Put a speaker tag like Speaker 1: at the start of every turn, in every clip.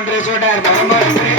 Speaker 1: Congress or Dar Mohammad.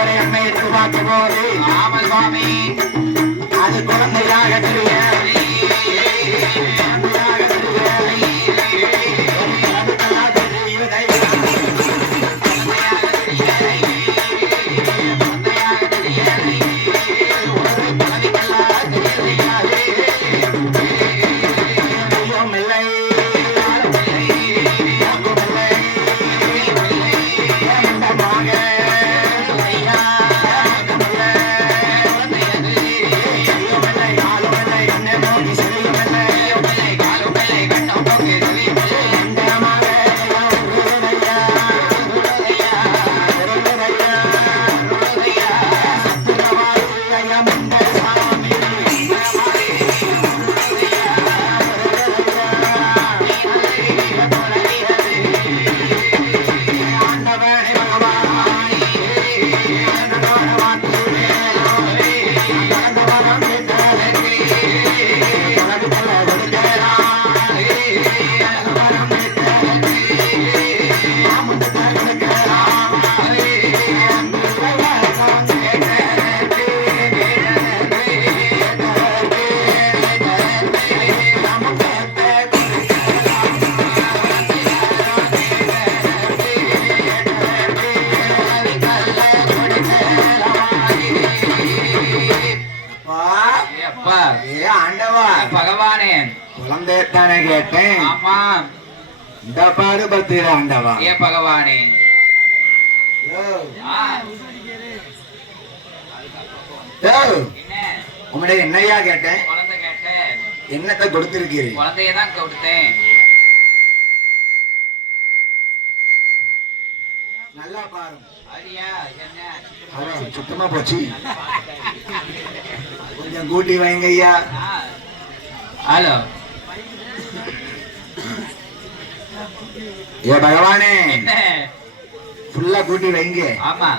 Speaker 1: மூன்று சுவரை அம்மை எதிர்பார்த்த போது சுவாமி குழந்தைத்தானே கேட்டேன்.
Speaker 2: ஆமா.
Speaker 1: இந்த பாடுபடுத்துகிற ஆண்டவா
Speaker 2: ஏ பகவானே.
Speaker 1: உம்முடைய என்னையா கேட்டேன்?
Speaker 2: குழந்தை கேட்ட
Speaker 1: என்னத்தை கொடுத்திருக்கிறீர்?
Speaker 2: குழந்தைய தான் கொடுத்தேன்.
Speaker 1: நல்லா பாருங்க சுத்தமா போச்சு. கொஞ்சம் கூட்டி வைங்க ஐயா.
Speaker 2: ஹலோ.
Speaker 1: ஏ பகவானே.
Speaker 2: என்ன?
Speaker 1: ஃபுல்லா கூட்டி வைங்க.
Speaker 2: ஆமா.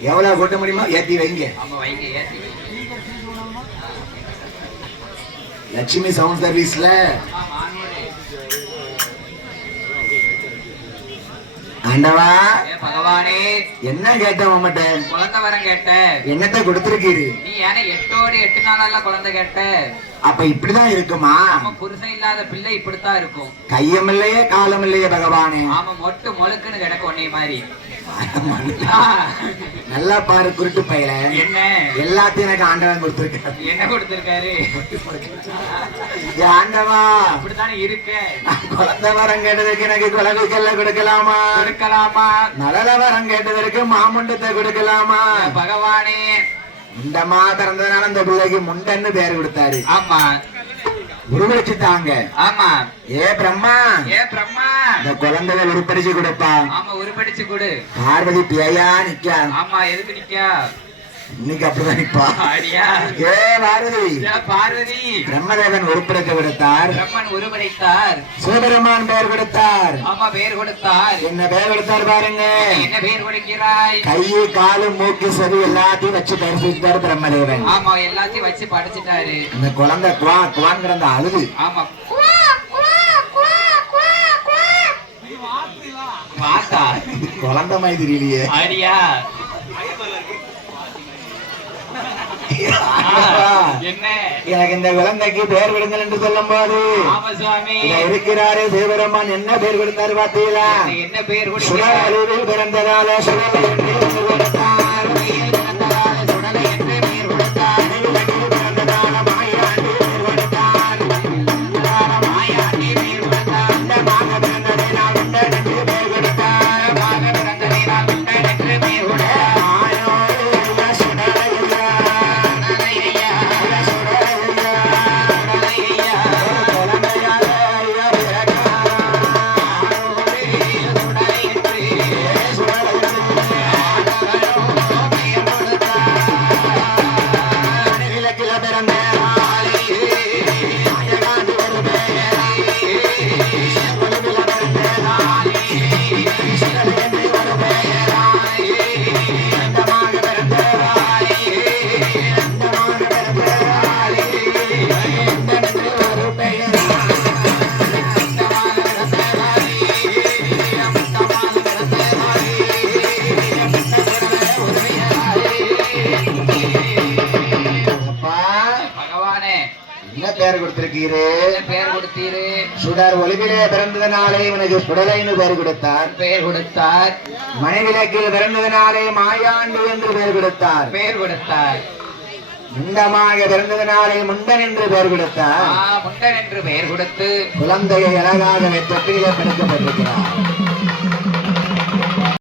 Speaker 1: எவ்வளவு கூட்ட முடியுமோ ஏத்தி வைங்க. லட்சுமி சவுண்ட் சர்வீஸ்ல. ஆண்டவா.
Speaker 2: பகவானே.
Speaker 1: என்ன கேட்ட உம்மட்ட
Speaker 2: குழந்தை வரம் கேட்ட.
Speaker 1: என்னத்தை கொடுத்திருக்கீரு?
Speaker 2: நீ ஏன்னா எட்டோடு எட்டு நாளெல்லாம் குழந்தை கேட்ட.
Speaker 1: அப்ப இப்படிதான் இருக்குமா?
Speaker 2: புருஷன் இல்லாத பிள்ளை இப்படித்தான் இருக்கும்.
Speaker 1: கையும் இல்லையே காலம் இல்லையே பகவானே.
Speaker 2: ஆமா மொட்டு மொழுக்குன்னு கிடக்கும் உன்னை மாதிரி.
Speaker 1: நல்லா பாரு குருட்டு பையல.
Speaker 2: என்ன?
Speaker 1: எல்லாத்தையும் எனக்கு ஆண்டவன் கொடுத்திருக்காரு.
Speaker 2: என்ன கொடுத்திருக்காரு?
Speaker 1: ஆண்டவா.
Speaker 2: அப்படித்தானே இருக்க?
Speaker 1: குழந்தை வரம் கேட்டதுக்கு எனக்கு குழந்தைக்கல்ல கொடுக்கலாமா?
Speaker 2: கொடுக்கலாமா?
Speaker 1: நலல வரம் கேட்டதற்கு மாமண்டத்தை கொடுக்கலாமா?
Speaker 2: ஏ
Speaker 1: முண்டமா பிறந்ததுனால அந்த பிள்ளைக்கு முண்டன்னு பேர் கொடுத்தாரு.
Speaker 2: ஆமா.
Speaker 1: உருவடிச்சு தாங்க
Speaker 2: ஆமா.
Speaker 1: ஏ பிரம்மா.
Speaker 2: ஏ பிரம்மா.
Speaker 1: இந்த குழந்தைய உருப்படிச்சு கொடுப்பா.
Speaker 2: ஆமா உருப்படிச்சு கொடு.
Speaker 1: பார்வதி பேயா நிக்கா.
Speaker 2: ஆமா எதுக்கு நிக்கா?
Speaker 1: இன்னைக்கு அப்படிதான்
Speaker 2: அடியா
Speaker 1: ஏ பார்வதி
Speaker 2: ஏ பார்வதி
Speaker 1: பிரம்மதேவன் உருப்படிக்க கொடுத்தார்.
Speaker 2: பிரம்மன் உருப்படைத்தார்
Speaker 1: சிவபெருமான் பெயர் கொடுத்தார்.
Speaker 2: ஆமா பேர் கொடுத்தார்.
Speaker 1: என்ன பெயர் கொடுத்தார் பாருங்க.
Speaker 2: என்ன பேர் கொடுக்கிறாய்?
Speaker 1: கையு காலு மூக்கு சரி எல்லாத்தையும் வச்சு பெயர் சொல்லிட்டாரு பிரம்மதேவன்.
Speaker 2: ஆமா எல்லாத்தையும் வச்சு படிச்சுட்டாரு.
Speaker 1: அந்த குழந்தை குவா குவான் கிடந்த அழுது.
Speaker 2: ஆமா.
Speaker 1: குழந்தை மாதிரி தெரியலையே
Speaker 2: அடியா என்ன
Speaker 1: எனக்கு இந்த குழந்தைக்கு பெயர் விடுங்கள் என்று சொல்லும் போது இருக்கிறாரே சிவபெருமான். என்ன பெயர் கொடுத்தாரு பார்த்தீங்களா?
Speaker 2: என்ன
Speaker 1: சுடலில் பிறந்ததால சுடலை கொடுத்தீரு
Speaker 2: என்ன பெயர் கொடுத்தீரு.
Speaker 1: சுடர் ஒளிவிலே பிறந்ததனாலே இவனுக்கு சுடலைன்னு பெயர் கொடுத்தார்.
Speaker 2: பெயர் கொடுத்தார்.
Speaker 1: மனைவிலக்கில் பிறந்ததனாலே மாயாண்டு என்று பெயர் கொடுத்தார்.
Speaker 2: பெயர் கொடுத்தார்.
Speaker 1: முண்டமாக பிறந்ததனாலே முண்டன் என்று பெயர் கொடுத்தார்.
Speaker 2: ஆ முண்டன் என்று பெயர் கொடுத்து.
Speaker 1: குழந்தையை அழகாக தொட்டிலே படுக்கப்பட்டிருக்கிறார்.